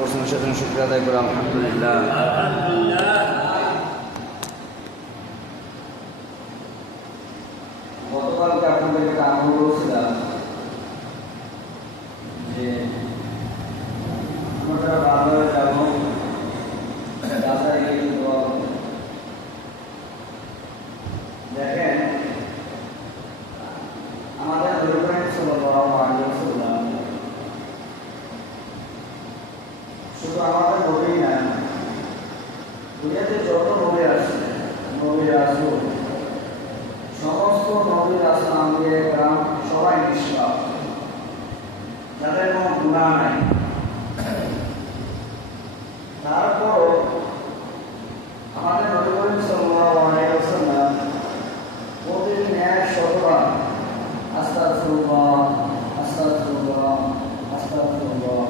করছেন সেজন্য শুকরিয়া আদায় করে আলহামদুলিল্লাহ। গতকালকে আপনাদেরকে একটা আমল বলছিলাম যে আমরা বাজারে যাব, বাজারে গিয়ে দোয়া করব। দেখেন আমাদের নবী সাল্লাল্লাহু আলাইহি ওয়াসাল্লাম শুধু আমাদের নবী না, দুনিয়াতে যত নবী আসছে, নবী রাসূল, সমস্ত নবী রাসূল আম্বিয়া کرام সবাই নিষ্পাপ, যাদের কোনো গুনাহ নাই। তারপর আমাদের নবী করিম সাল্লাল্লাহু আলাইহি ওয়াসাল্লাম প্রতিদিন 100 বার আস্তাগফিরুল্লাহ আস্তাগফিরুল্লাহ আস্তাগফিরুল্লাহ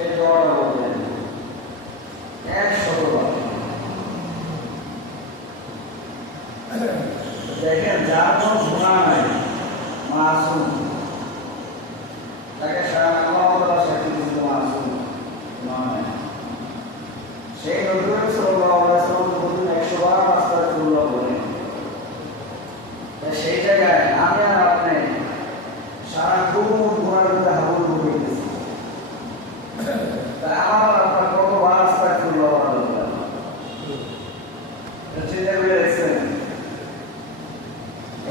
এই দোয়াটা বলতেন 100 বার। দেখেন যার কোনো গুনাহ নাই, মাসুম, তাকে সারা আল্লাহ তাআলা সাক্ষী দিতে মাসুম নয়, সেই নবী করিম সাল্লাল্লাহু আলাইহি ওয়াসাল্লাম প্রতিদিন 100 বার আস্তাগফিরুল্লাহ বলেন। সেই জায়গায় আমি আর আপনি সারা গুনার মধ্যে হাবুল হয়ে গেছি। তাই আমার আপনার কতবার আস্তাগফিরুল্লাহ বলা চিন্তা করে দেখছেন?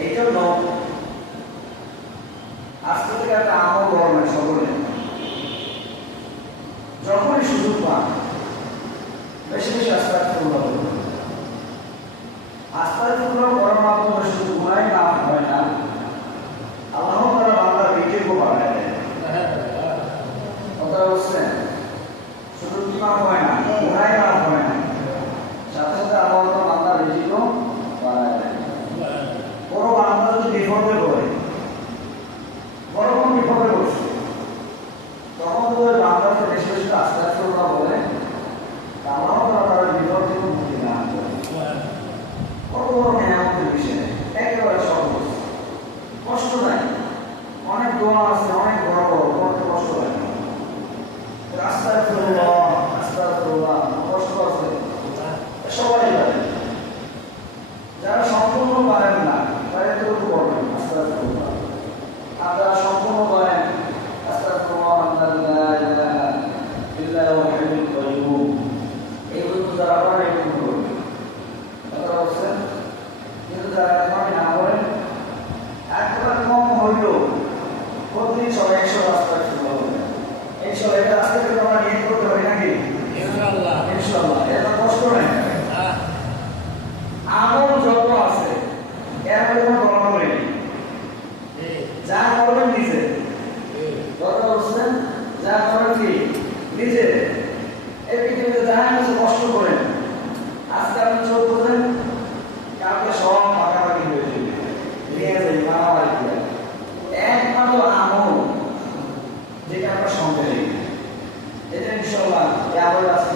এই জন্য আজকে থেকে একটা আমল করবেন সকলে, যখনই সুযোগ পান বেশি বেশি আস্তাগফিরুল্লাহ বলবেন। আস্তাগফিরুল্লাহ করার মাধ্যমে শুধু গুনাহই মাফ হয় না, আল্লাহ তাআলা বান্দার রিজিকও বাড়ায় দেন। কথা বুঝছেন? শুধু কি মাফ হয় না, গুনাহই মাফ হয় না, সাথে সাথে আল্লাহ তাআলা বান্দার রিজিকও বাড়ায় দেন। বড় বান্দা যদি বিপদে পড়ে, বড় কোনো বিপদে পড়ছে, তখন তো ওই বান্দাকে বেশি বেশি আস্তাগফিরুল্লাহ বলে আল্লাহ তাআলা তার বিপদ থেকে মুক্তি দান করেন। কত বড় নিয়ামতের বিষয়, একেবারে সহজ, কষ্ট নাই। অনেক দোয়া আছে, অনেক বড় বড়, করতে কষ্ট লাগে। আস্তাগফিরুল্লাহ আস্তাগফিরুল্লাহ কষ্ট আছে, সবাই পারে। যারা সম্পূর্ণ পারেন না তারা এতটুকু করবেন আস্তাগফিরুল্লাহ। আর যারা সম্পূর্ণ পারেন আস্তাগফিরুল্লাহ লা ইলাহা ইল্লা হুয়াল হাইয়ুল কাইয়্যুম, এইগুলো যারা পারেন এগুলো করবেন। কথা বলছেন? কিন্তু যারা এখনই না করেন, একবার কম হইল প্রতিদিন সবাই 100 আস্তাগফিরুল্লাহ বলবেন। 100 এটা আজকে থেকে আমরা নিয়ত করতে পারি নাকি? ইনশাআল্লাহ ইনশাআল্লাহ। এটা কষ্ট নাই। আমল যত আছে এর মধ্যে কোনো গণনা করিনি, যা করবেন নিজে। কথা বলছেন? যা করেন কি নিজে। এই পৃথিবীতে যা কিছু কষ্ট করেন, আজকে আপনি চোখ বোঝেন, কালকে সব পাকাপাকি হয়ে যাবে, নিয়ে যাবে মারামারি করে। একমাত্র আমল যেটা আমরা সঙ্গে নেই, এটা ইনশাআল্লাহ এই আমল আজকে